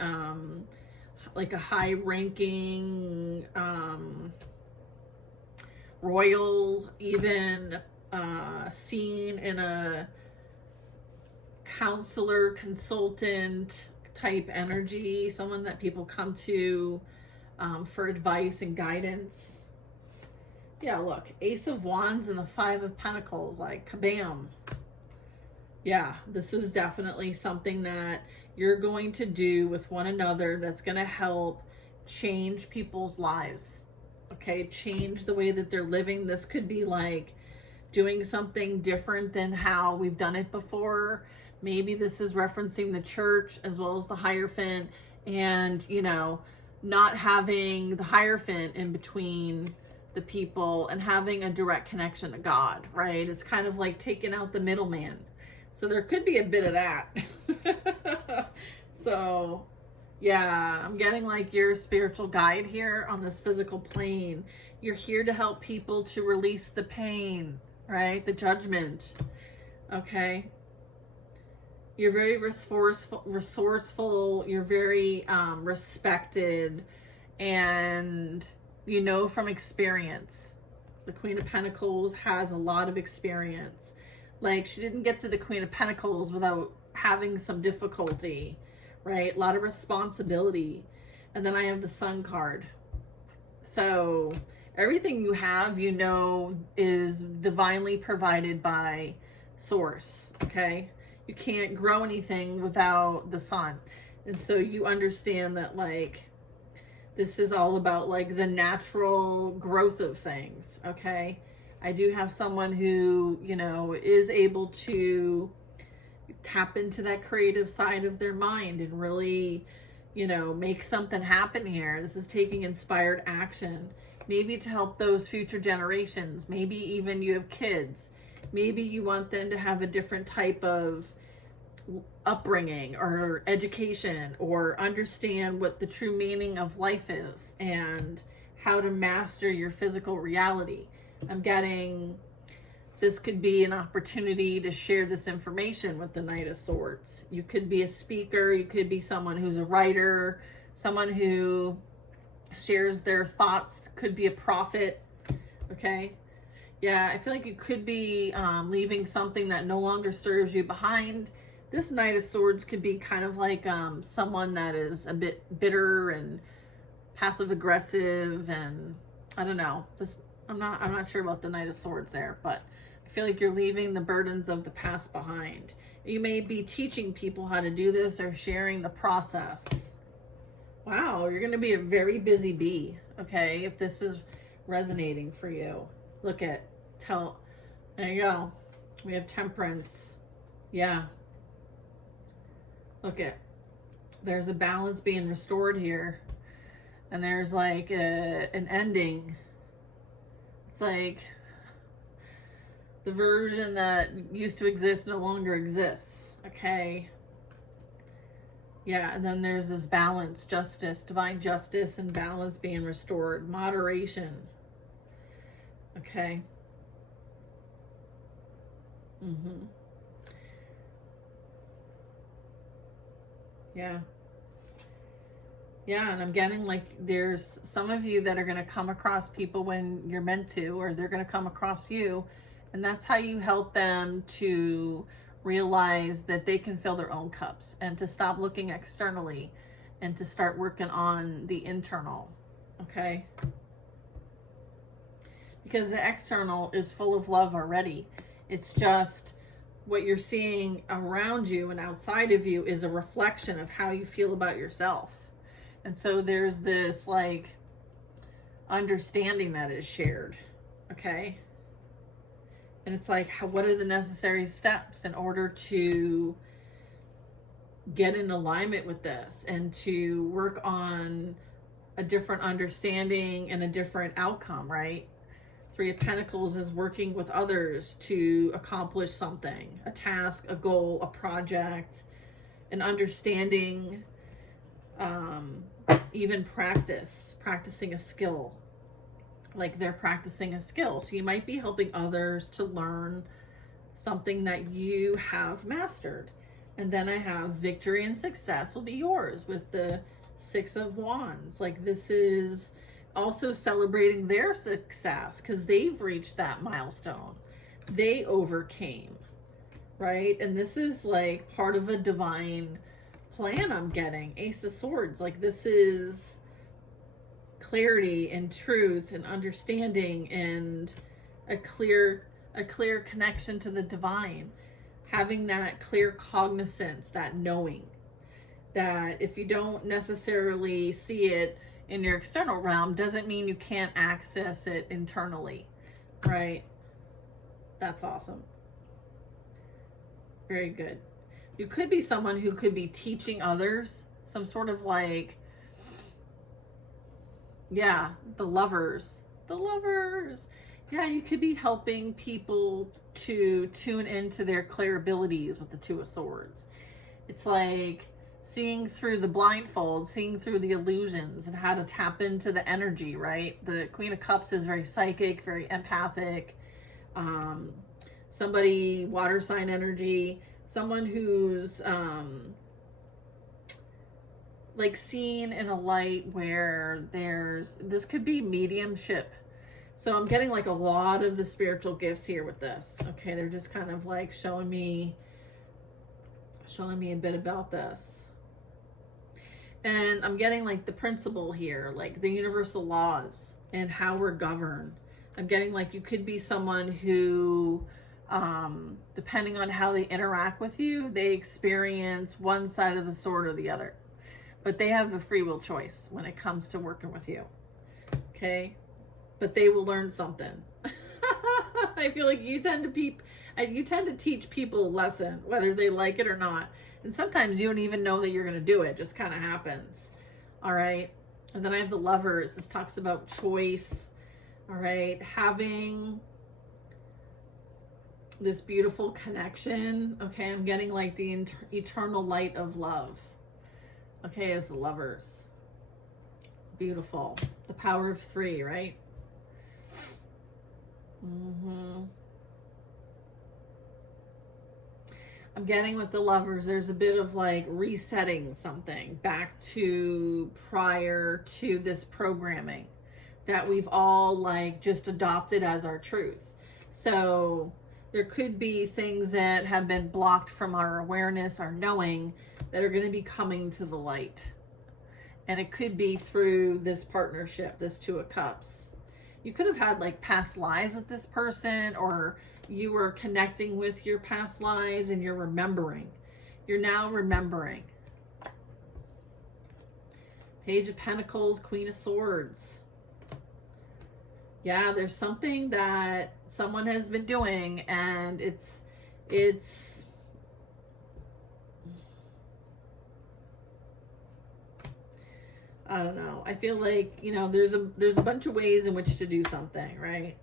like a high ranking royal, even seen in a counselor, consultant type energy, someone that people come to for advice and guidance. Yeah, look, Ace of Wands and the Five of Pentacles, like kabam. Yeah, this is definitely something that you're going to do with one another that's going to help change people's lives. Okay, change the way that they're living. This could be like doing something different than how we've done it before. Maybe this is referencing the church as well as the Hierophant, and, you know, not having the Hierophant in between the people and having a direct connection to God, right? It's kind of like taking out the middleman. So there could be a bit of that. So yeah, I'm getting like your spiritual guide here on this physical plane. You're here to help people to release the pain, right? The judgment. Okay. You're very resourceful. You're very respected, and you know from experience. The Queen of Pentacles has a lot of experience. Like, she didn't get to the Queen of Pentacles without having some difficulty, right? A lot of responsibility. And then I have the Sun card. So everything you have, you know, is divinely provided by Source, okay? You can't grow anything without the sun. And so you understand that, like, this is all about like the natural growth of things. Okay. I do have someone who, you know, is able to tap into that creative side of their mind and really, you know, make something happen here. This is taking inspired action, maybe to help those future generations. Maybe even you have kids. Maybe you want them to have a different type of upbringing or education, or understand what the true meaning of life is and how to master your physical reality. I'm getting this could be an opportunity to share this information with the Knight of Swords. You could be a speaker. You could be someone who's a writer, someone who shares their thoughts, could be a prophet. Okay. Yeah, I feel like you could be leaving something that no longer serves you behind. This Knight of Swords could be kind of like someone that is a bit bitter and passive aggressive, and I don't know. I'm not sure about the Knight of Swords there, but I feel like you're leaving the burdens of the past behind. You may be teaching people how to do this or sharing the process. Wow, you're going to be a very busy bee, okay, if this is resonating for you. Look at, there you go. We have Temperance. Yeah. Look at, there's a balance being restored here. And there's like an ending. It's like the version that used to exist no longer exists, okay? Yeah, and then there's this balance, justice, divine justice and balance being restored, moderation. Okay. Yeah. Yeah, and I'm getting like there's some of you that are going to come across people when you're meant to, or they're going to come across you, and that's how you help them to realize that they can fill their own cups and to stop looking externally and to start working on the internal, okay? Because the external is full of love already. It's just what you're seeing around you and outside of you is a reflection of how you feel about yourself. And so there's this like understanding that is shared, okay? And it's like, what are the necessary steps in order to get in alignment with this and to work on a different understanding and a different outcome, right? Three of Pentacles is working with others to accomplish something, a task, a goal, a project, an understanding, even practicing a skill. Like they're practicing a skill. So you might be helping others to learn something that you have mastered. And then I have victory and success will be yours with the Six of Wands. Like this is also celebrating their success because they've reached that milestone. They overcame, right? And this is like part of a divine plan I'm getting. Ace of Swords. Like this is clarity and truth and understanding and a clear connection to the divine. Having that clear cognizance, that knowing that if you don't necessarily see it in your external realm doesn't mean you can't access it internally, right? That's awesome. Very good. You could be someone who could be teaching others some sort of like, yeah, the lovers. Yeah, you could be helping people to tune into their clear abilities with the Two of Swords. It's like seeing through the blindfold, seeing through the illusions and how to tap into the energy, right? The Queen of Cups is very psychic, very empathic. Somebody, water sign energy, someone who's like seen in a light where this could be mediumship. So I'm getting like a lot of the spiritual gifts here with this. Okay, they're just kind of like showing me a bit about this. And I'm getting like the principle here, like the universal laws and how we're governed. I'm getting like you could be someone who, depending on how they interact with you, they experience one side of the sword or the other. But they have a free will choice when it comes to working with you. Okay? But they will learn something. I feel like you tend to teach people a lesson, whether they like it or not. And sometimes you don't even know that you're going to do it. It just kind of happens. All right. And then I have the Lovers. This talks about choice. All right. Having this beautiful connection. Okay. I'm getting like the eternal light of love. Okay. As the Lovers. Beautiful. The power of 3, right? Mm-hmm. I'm getting with the Lovers, there's a bit of like resetting something back to prior to this programming that we've all like just adopted as our truth. So there could be things that have been blocked from our awareness, our knowing, that are going to be coming to the light. And it could be through this partnership, this Two of Cups. You could have had like past lives with this person, or you were connecting with your past lives and you're remembering. You're now remembering. Page of Pentacles, Queen of Swords. Yeah, there's something that someone has been doing, and it's I don't know. I feel like, you know, there's a bunch of ways in which to do something, right?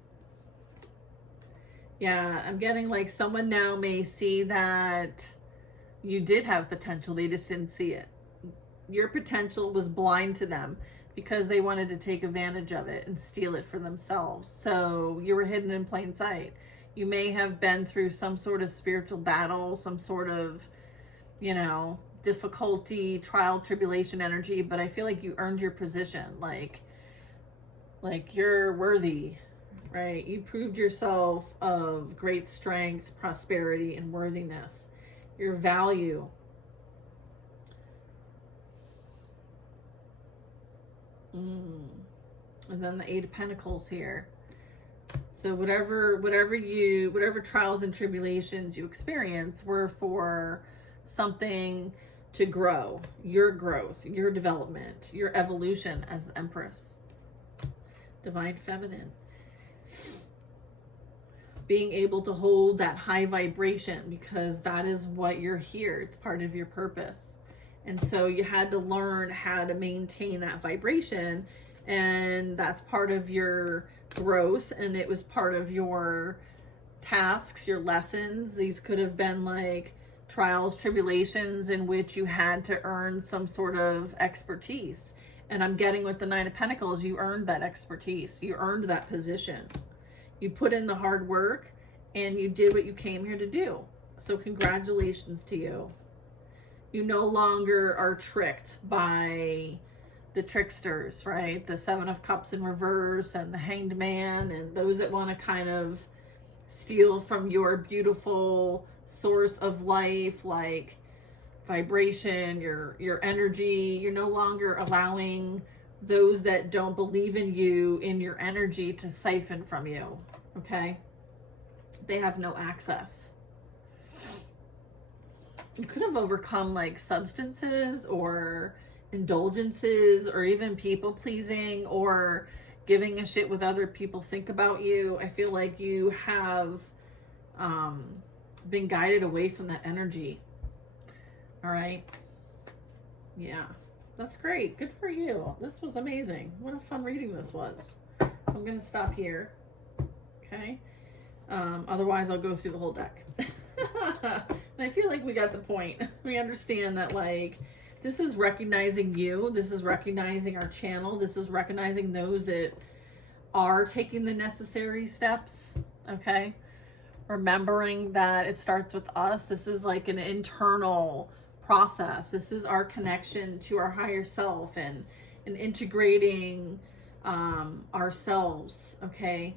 Yeah, I'm getting like someone now may see that you did have potential. They just didn't see it. Your potential was blind to them because they wanted to take advantage of it and steal it for themselves. So you were hidden in plain sight. You may have been through some sort of spiritual battle, some sort of, you know, difficulty, trial, tribulation energy, but I feel like you earned your position. Like you're worthy, right? You proved yourself of great strength, prosperity, and worthiness. Your value. And then the Eight of Pentacles here. So whatever trials and tribulations you experience were for something to grow, your growth, your development, your evolution as the Empress. Divine Feminine. Being able to hold that high vibration, because that is what you're here. It's part of your purpose. And so you had to learn how to maintain that vibration, and that's part of your growth, and it was part of your tasks, your lessons. These could have been like trials, tribulations in which you had to earn some sort of expertise. And I'm getting with the Nine of Pentacles, you earned that expertise. You earned that position. You put in the hard work and you did what you came here to do. So congratulations to you. You no longer are tricked by the tricksters, right? The Seven of Cups in reverse and the Hanged Man and those that want to kind of steal from your beautiful source of life, like vibration, your energy. You're no longer allowing those that don't believe in you, in your energy, to siphon from you, okay? They have no access. You could have overcome like substances or indulgences or even people pleasing or giving a shit what other people think about you. I feel like you have been guided away from that energy. All right. Yeah, that's great. Good for you. This was amazing. What a fun reading this was. I'm going to stop here. Okay. Otherwise, I'll go through the whole deck. And I feel like we got the point. We understand that, like, this is recognizing you. This is recognizing our channel. This is recognizing those that are taking the necessary steps. Okay. Remembering that it starts with us. This is like an internal process. This is our connection to our higher self and integrating ourselves. Okay.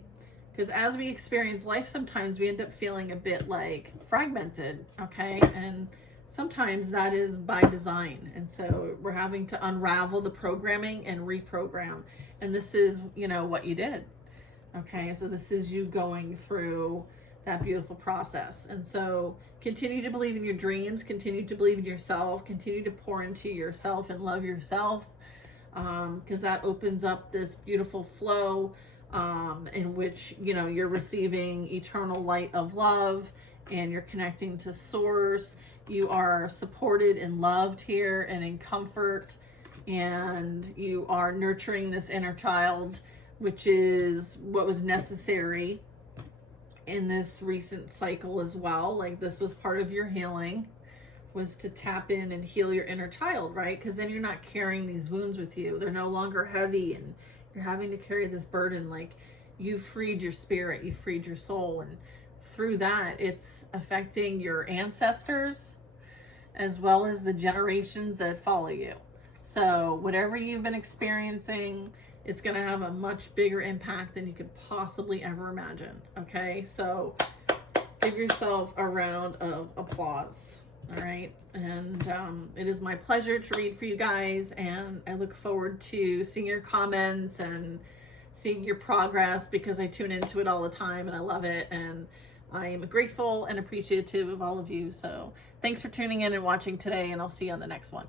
Because as we experience life, sometimes we end up feeling a bit like fragmented, okay? And sometimes that is by design. And so we're having to unravel the programming and reprogram. And this is, you know, what you did, okay? So this is you going through that beautiful process. And so continue to believe in your dreams, continue to believe in yourself, continue to pour into yourself and love yourself, because that opens up this beautiful flow in which, you know, you're receiving eternal light of love and you're connecting to source. You are supported and loved here and in comfort, and you are nurturing this inner child, which is what was necessary in this recent cycle as well. Like, this was part of your healing, was to tap in and heal your inner child, right? Because then you're not carrying these wounds with you. They're no longer heavy and you're having to carry this burden. Like, you freed your spirit, you freed your soul, and through that, it's affecting your ancestors as well as the generations that follow you. So whatever you've been experiencing, it's going to have a much bigger impact than you could possibly ever imagine. Okay, so give yourself a round of applause. All right, and it is my pleasure to read for you guys, and I look forward to seeing your comments and seeing your progress, because I tune into it all the time and I love it, and I am grateful and appreciative of all of you. So thanks for tuning in and watching today, and I'll see you on the next one.